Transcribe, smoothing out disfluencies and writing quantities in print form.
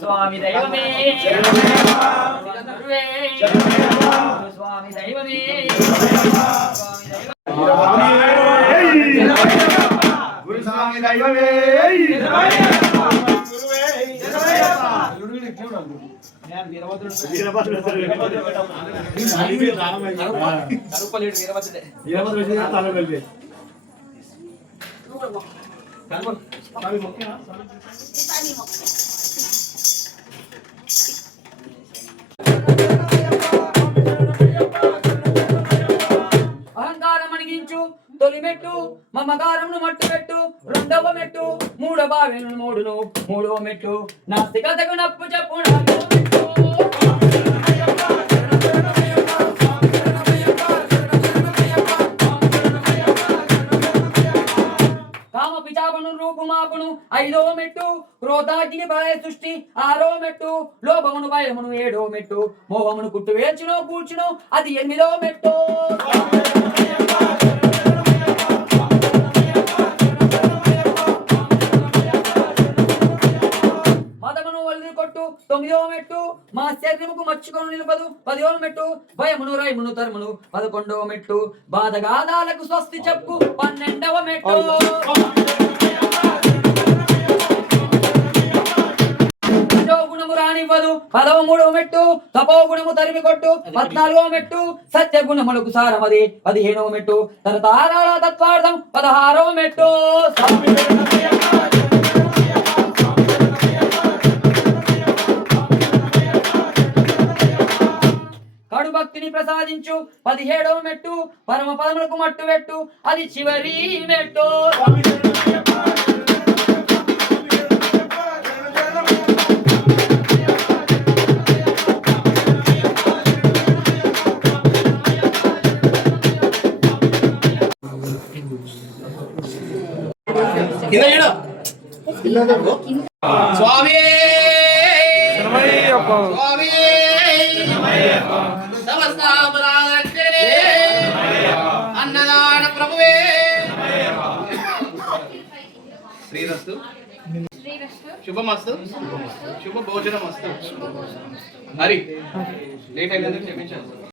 స్వామి దైవమే స్వామి దైవమే గురు స్వామి దైవమే అహంకారం అణిగించు తొలి మెట్టు మమకారమును మట్టు పెట్టు రెండవ మెట్టు మూడవ మూడును మూడవ మెట్టు నాస్తికతకు నప్పు చెప్పు కామ పిచాపను రూపుమాపును ఐదవ మెట్టు క్రోధాగ్ని భయ సృష్టి ఆరో మెట్టు లోభమును భయమును ఏడో మెట్టు మోహమును కుట్టు వేర్చునో కూర్చునో అది ఎనిమిదో మెట్టు మదమును వదిలి కొట్టు తొమ్మిదవ మెట్టు మా శరీరముకు మచ్చుకొని నిలుపదు పదివ మెట్టు భయమును రైమును తరుమును 11వ మెట్టు బాధగాదాలకు స్వస్తి చెప్పు 12వ మెట్టు గుణము రానివ్వదు 13వ మెట్టు తపో గుణము తరిమి కొట్టు 14వ మెట్టు సత్య గుణములకు సారమది 15వ మెట్టు తరతారాల తత్వార్థం 16వ మెట్టు కడు భక్తిని ప్రసాదించు 17వ మెట్టు పరమ పదములకు మట్టు పెట్టు అది చివరి మెట్టు స్వామి స్వామి అన్నదాన ప్రభువే శ్రీరస్తు శుభమస్తు శుభ భోజనమస్తు హరి లేట్ అయినందుకు క్షమించాను.